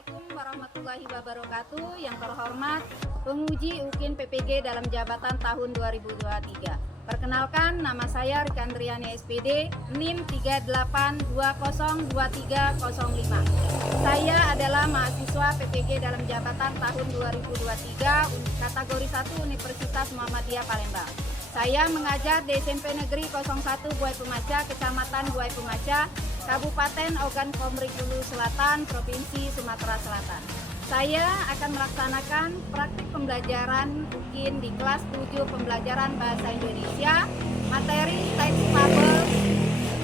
Assalamualaikum warahmatullahi wabarakatuh. Yang terhormat penguji UKIN PPG dalam jabatan tahun 2023. Perkenalkan, nama saya Rika Andriani SPD, NIM 38202305. Saya adalah mahasiswa PPG dalam jabatan tahun 2023 kategori 1 Universitas Muhammadiyah Palembang. Saya mengajar di SMP Negeri 01 Buai Pemaca, Kecamatan Buai Pemaca, Kabupaten Ogan Komering Ulu Selatan, Provinsi Sumatera Selatan. Saya akan melaksanakan praktik pembelajaran UKIN di kelas 7 pembelajaran Bahasa Indonesia, materi teks fabel.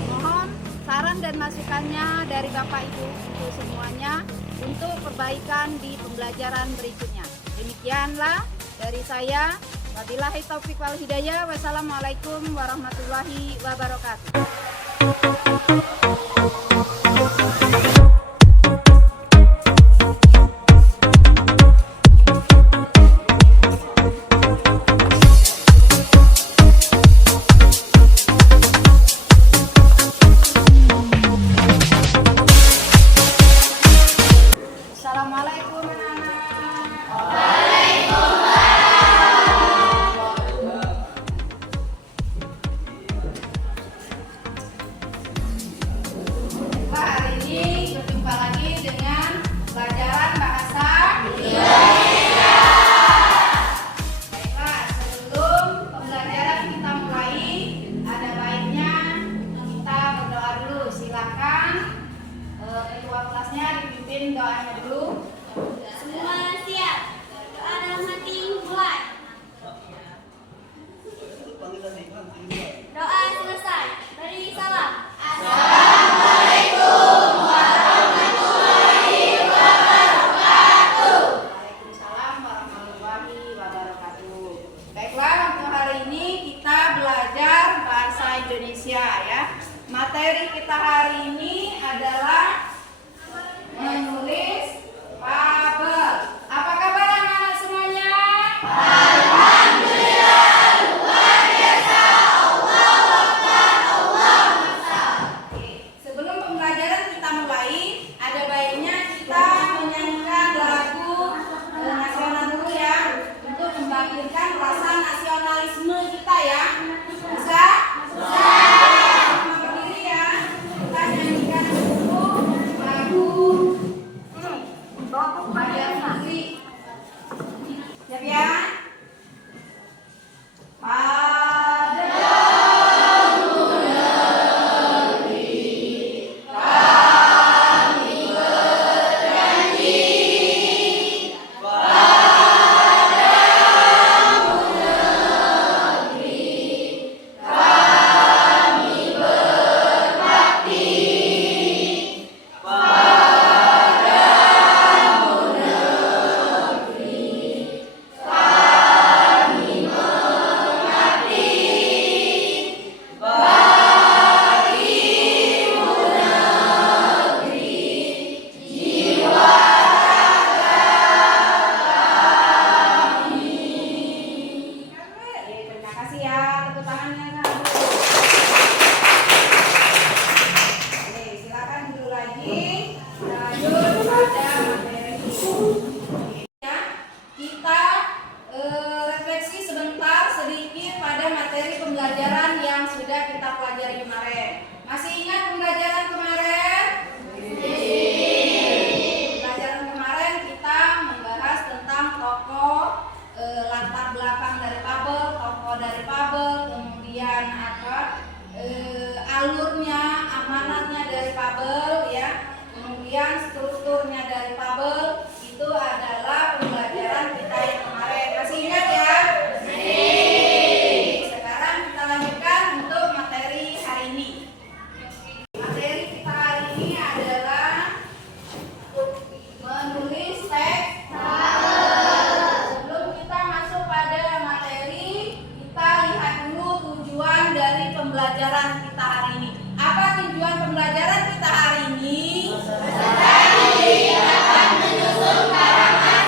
Mohon saran dan masukannya dari Bapak Ibu untuk semuanya untuk perbaikan di pembelajaran berikutnya. Demikianlah dari saya. Wabillahi taufiq wal hidayah. Wassalamualaikum warahmatullahi wabarakatuh. Assalamualaikum anak-anak. Hari ini berjumpa lagi dengan pelajaran bahasa Indonesia. Baiklah, sebelum pembelajaran kita mulai, ada baiknya kita berdoa dulu. Silakan ketua kelasnya dipimpin doanya dulu. Semua siap. Doa dalam hati mulai. Doa selesai. Beri salam. Waalaikumsalam warahmatullahi wabarakatuh. Baiklah, untuk hari ini kita belajar bahasa Indonesia ya. Materi kita hari ini adalah menulis fabel. Apa kabar anak-anak semuanya? Oke, sebelum pembelajaran kita mulai, ada baiknya kita menyanyikan lagu nasional dulu ya, untuk membangkitkan rasa nasionalisme kita ya. Bisa? Bisa. Semua berdiri ya. Kita nyanyikan dulu lagu Pada Negeri. Siap ya? Pada terima kasih ya, tepuk tangannya dulu. Oke, silakan dulu lagi. Lanjut pada materi. Ya, kita refleksi sebentar sedikit pada materi pembelajaran yang sudah kita pelajari kemarin. Masih ingat pembelajaran kemarin? Pembelajaran kemarin kita membahas tentang tokoh, latar belakang dari fabel, tokoh dari fabel, kemudian alurnya, amanatnya dari fabel ya, kemudian strukturnya dari fabel. Itu adalah pembelajaran kita yang kemarin. Masih ingat ya? Sekarang kita lanjutkan untuk materi hari ini. Materi kita hari ini adalah menulis teks. Sebelum kita masuk pada materi, kita lihat dulu tujuan dari pembelajaran kita hari ini. Apa tujuan pembelajaran kita hari ini? Akan menyusun karangan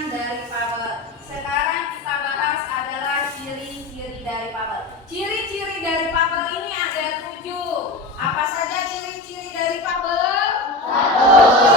tujuan dari fabel. Sekarang kita bahas adalah ciri-ciri dari fabel. Ciri-ciri dari fabel ini ada 7. Apa saja ciri-ciri dari fabel? 1,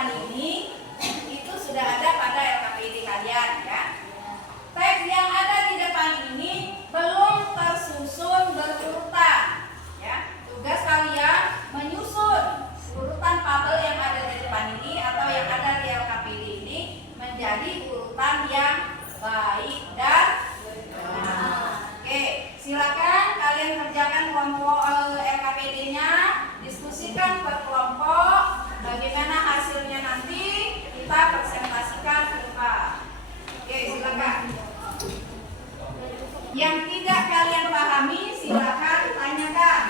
depan ini itu sudah ada pada LKPD kalian ya. Teks yang ada di depan ini belum tersusun berurutan ya. Tugas kalian menyusun urutan tabel yang ada di depan ini atau yang ada di LKPD ini menjadi urutan yang baik dan benar. Oke, silakan kalian kerjakan kelompok LKPD-nya, diskusikan per kelompok. Bagaimana hasilnya nanti kita presentasikan ke depan. Oke, silakan. Yang tidak kalian pahami silakan tanyakan.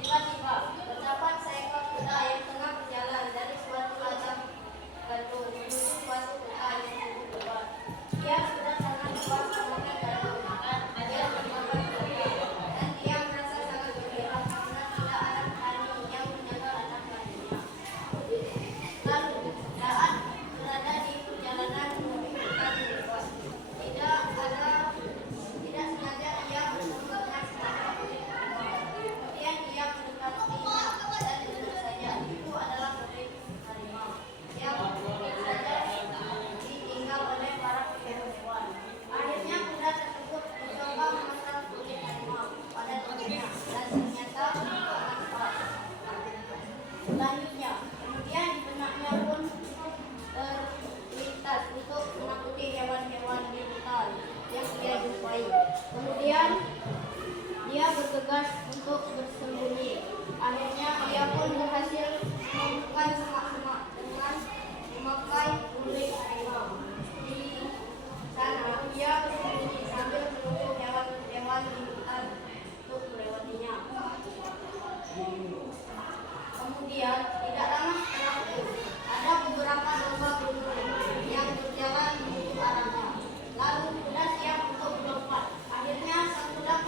Tiba-tiba terdapat seekor kuda yang tengah berjalan dari suatu ladang batu menuju suatu kota yang cukup lebar. Dia sudah sangat lepas tangannya dari makan. Dia memakan kuda dan dia merasa sangat gembira karena tidak ada petani yang menjaga ladang batunya. Lalu saat berada di perjalanan menuju hutan yang luas, tidak sengaja ia bertemu dengan seekor kucing harimau. Kemudian ia mendekatinya dan tentu saja itu adalah kucing harimau yang mungkin saja ditinggal oleh para pemburu hewan. Akhirnya kuda tersebut mencoba memasang kucing harimau pada tubuhnya dan ternyata bermanfaat. Selanjutnya, kemudian di benaknya pun terlintas untuk menakuti hewan-hewan di hutan yang dia jumpai. Kemudian dia bergegas untuk bersembunyi. Akhirnya ia pun berhasil menemukan semak-semak dengan memakai kulit harimau. Di sana ia bersembunyi sambil menunggu hewan-hewan di hutan untuk melewatinya. Kemudian tidak lama setelah itu ada beberapa domba gunung yang berjalan menuju arahnya. Lalu kuda siap untuk melompat. Akhirnya sang kuda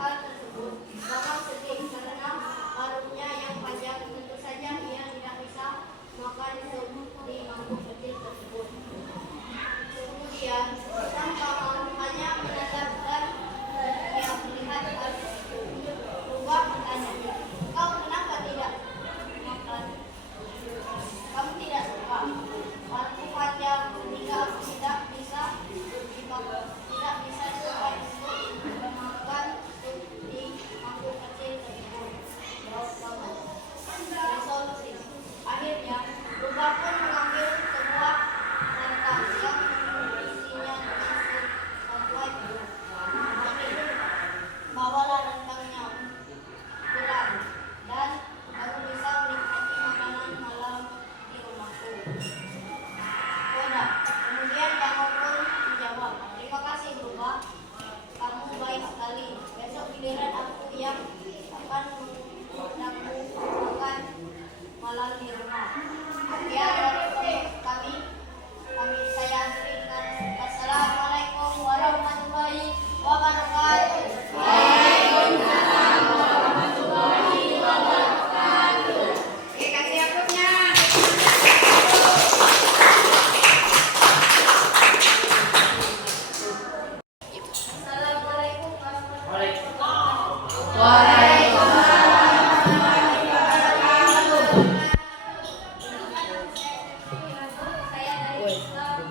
hal tersebut. Bapak sedih karena warungnya yang panjang, tentu saja ia tidak bisa makan sup di mangkuk kecil tersebut. Kemudian sang paman hanya menatap dan ia melihat hal tersebut. Rubah bertanya, "Kau kenapa tidak makan? Kamu tidak suka waktu panjang sehingga aku tidak bisa sampai untuk memakan sup di mangkuk kecil tersebut." Jawab paman. Resolusi. Akhirnya Rubah pun mengambil sebuah rantang yang isinya dengan sup sampai bawalah rantangnya pulang dan kamu bisa menikmati makanan malam di rumahku. Koda. Kemudian Bangau pun menjawab, "Terima kasih Rubah, kamu baik sekali. Besok giliran aku yang akan mengundangmu makan malam di rumah." Sekian dari kami saya berikan. Assalamualaikum warahmatullahi wabarakatuh. Oke, kasih akutnya. Assalamualaikum warahmatullahi wabarakatuh.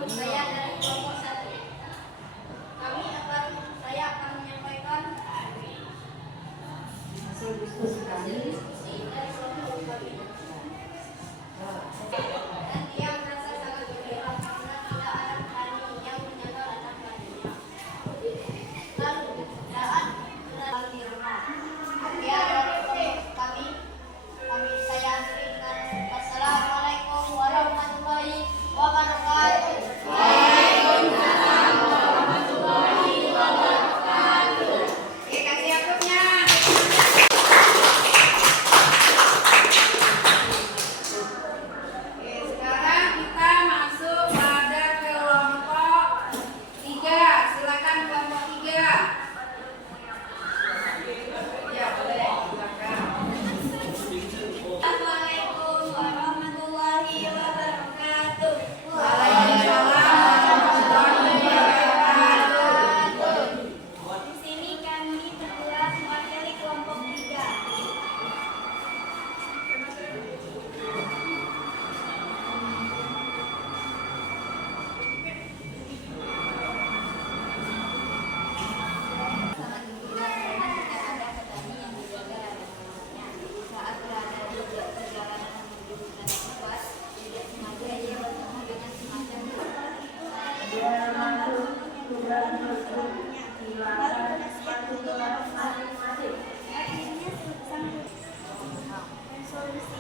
Saya dari kelompok 1. Saya akan menyampaikan hasil diskusi dari kelompok kami. Dan dia merasa sangat gembira karena tidak ada petani yang menjaga ladang-ladangnya. Lalu saat berada di rumah, dia dari kelompok kami saya berikan. Assalamualaikum warahmatullahi wabarakatuh. Oke, kasih akutnya. Oke, sekarang kita masuk pada kelompok 3. Silakan kelompok 3. Ya, boleh. Silakan. Assalamualaikum warahmatullahi wabarakatuh. Waalaikumsalam warahmatullahi wabarakatuh. Di sini kami bergerak mewakili kelompok 3. Sangat gembira karena tidak ada petani yang menjaga ladang-ladangnya. Saat berada di perjalanan menuju hutan yang luas, tidak sengaja ia bertemu dengan semacam resolusi.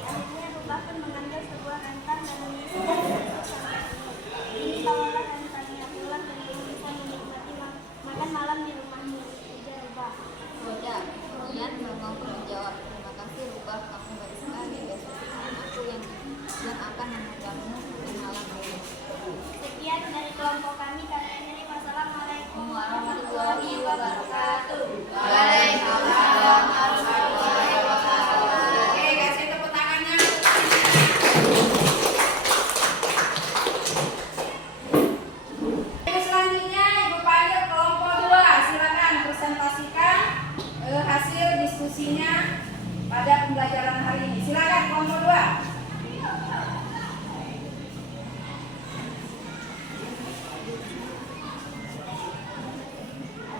Akhirnya Rubah pun mengambil sebuah rantang dan mengisinya dengan sup sampai penuh. Ini bawalah rantangnya pulang dan kamu bisa menikmati makan malam di rumahmu. Ujar Rubah. Koda. Kemudian Bangau pun menjawab, "Terima kasih Rubah, kamu baik sekali. Besok giliran aku yang akan mengundangmu makan malam di rumahku." Sekian dari kelompok kami akhiri. Wassalamualaikum warahmatullahi wabarakatuh. Waalaikumsalam warahmatullahi wabarakatuh. Oke, kasih tepuk tangannya. Oke, selanjutnya Ibu panggil kelompok 2. Silakan presentasikan hasil diskusinya pada pembelajaran hari ini. Silakan kelompok 2.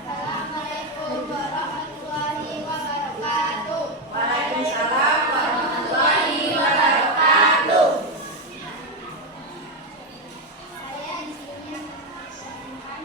Assalamualaikum warahmatullahi wabarakatuh. Waalaikumsalam warahmatullahi wabarakatuh. Saya di sini mempresentasikan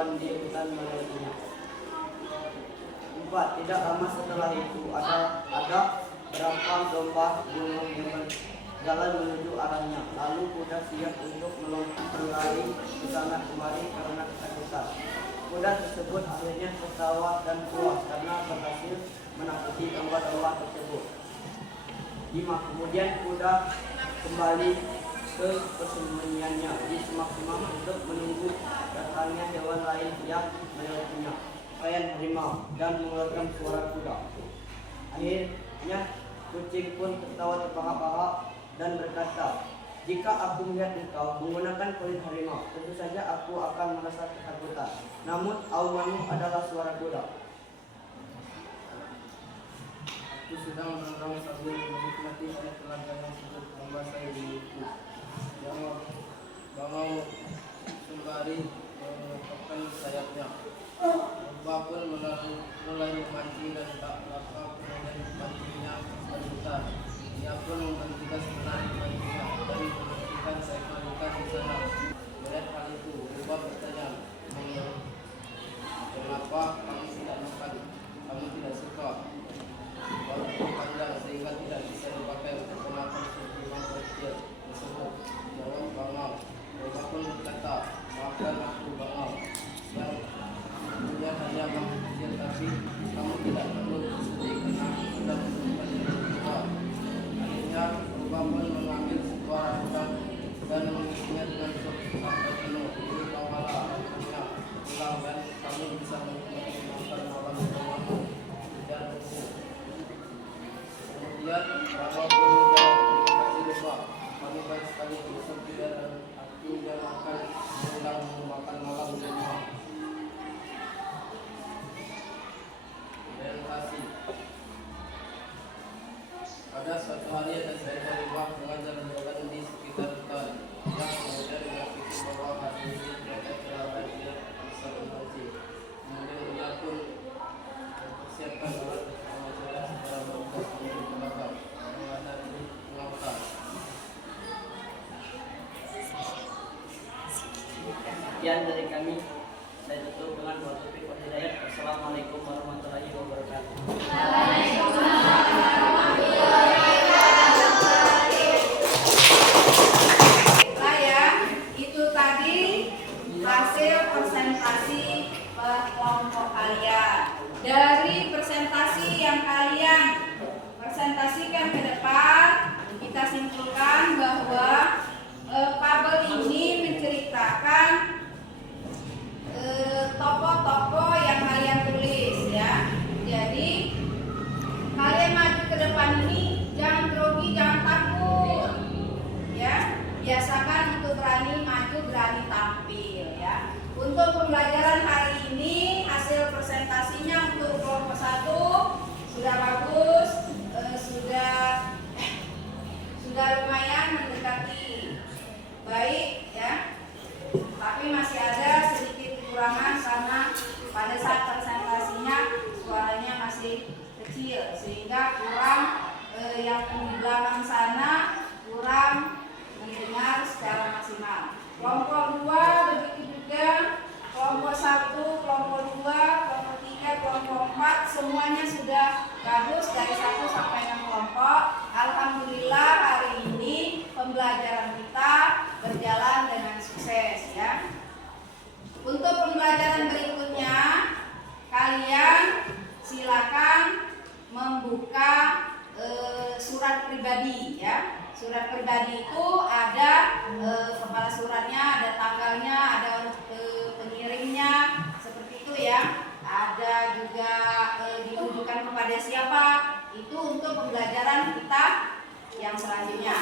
hewan di hutan melewatinya. 4. Tidak lama setelah itu ada berapa domba gunung yang berjalan menuju arahnya. Lalu kuda siap untuk berlari ke sana kemari karena ketakutan. Kuda tersebut akhirnya tertawa dan puas karena berhasil menakuti domba-domba tersebut. 5. Kemudian kuda kembali ke persembunyiannya di semak-semak untuk menunggu datangnya hewan lain yang melewatinya, selain harimau, dan mengeluarkan suara kuda. Akhirnya kucing pun tertawa terbahak-bahak dan berkata, "Jika aku melihat engkau menggunakan kulit harimau, tentu saja aku akan merasa ketakutan. Namun aumanmu adalah suara kuda." Aku sedang menenang sambil menikmati air telaga yang sedang membasahi buluku. Bangau sembari mengepakkan sayapnya. Domba pun mulai memancing dan tak lama kemudian mancingnya berputar. Ia pun menghentikan sebenarnya mancingnya dan menghentikan seekor ikan di sana. Melihat hal itu, Rubah bertanya, "Kenapa kamu tidak makan? Kamu tidak suka bau panjang sehingga tidak bisa dipakai untuk memakan sejumlah kecil tersebut?" Jawab Bangau. Rubah pun berkata, "Maafkan aku, Bangau. Yang punya hanya bangau kecil, tapi kamu tidak perlu bersedih karena aku sudah menemukan yang kedua." Akhirnya Rubah pun mengambil sebuah udang dan mengisinya dengan sup sampai penuh. Ini bawalah akhirnya pulang dan kamu bisa menikmati makan malam bersamamu dan aku. Kemudian Bangau pun menjawab, "Terima kasih Rubah. Kamu baik sekali besok tidak dan aku dan akan mengundang makan malam di rumah." Terima kasih. Pada suatu hari ada seekor rubah mengajar-jalan di sekitar hutan. Ia kemudian berpikir bahwa hari ini mereka telah tidak bisa memancing. Kemudian ia pun mempersiapkan alat pengajaran secara bergas menuju ke belakang menghadapi pengawal. Sekian dari kami. Saya tutup dengan doa taufik wal hidayah. Wassalamualaikum warahmatullahi wabarakatuh. Itu tadi hasil presentasi per kelompok kalian. Dari presentasi yang kalian presentasikan ke depan, kita simpulkan bahwa fabel ini menceritakan tokoh-tokoh yang kalian tulis ya. Jadi kalian maju ke depan ini jangan grogi, jangan takut ya. Biasakan untuk berani maju, berani tampil ya. Untuk pembelajaran hari ini hasil presentasinya untuk kelompok 1 sudah bagus, sudah lumayan mendekati baik ya. Tapi masih ada sedikit kekurangan karena pada saat presentasinya suaranya masih kecil sehingga kurang yang di belakang sana kurang mendengar secara maksimal. Kelompok 2 begitu juga, kelompok 1, kelompok 2, kelompok 3, kelompok 4 semuanya sudah bagus dari 1 sampai 6 kelompok. Alhamdulillah hari ini pembelajaran kita berjalan dengan sukses ya. Untuk pembelajaran berikutnya kalian silakan membuka surat pribadi ya. Surat pribadi itu ada kepala suratnya, ada tanggalnya, ada pengirimnya, seperti itu ya. Ada juga ditujukan kepada siapa. Itu untuk pembelajaran kita yang selanjutnya.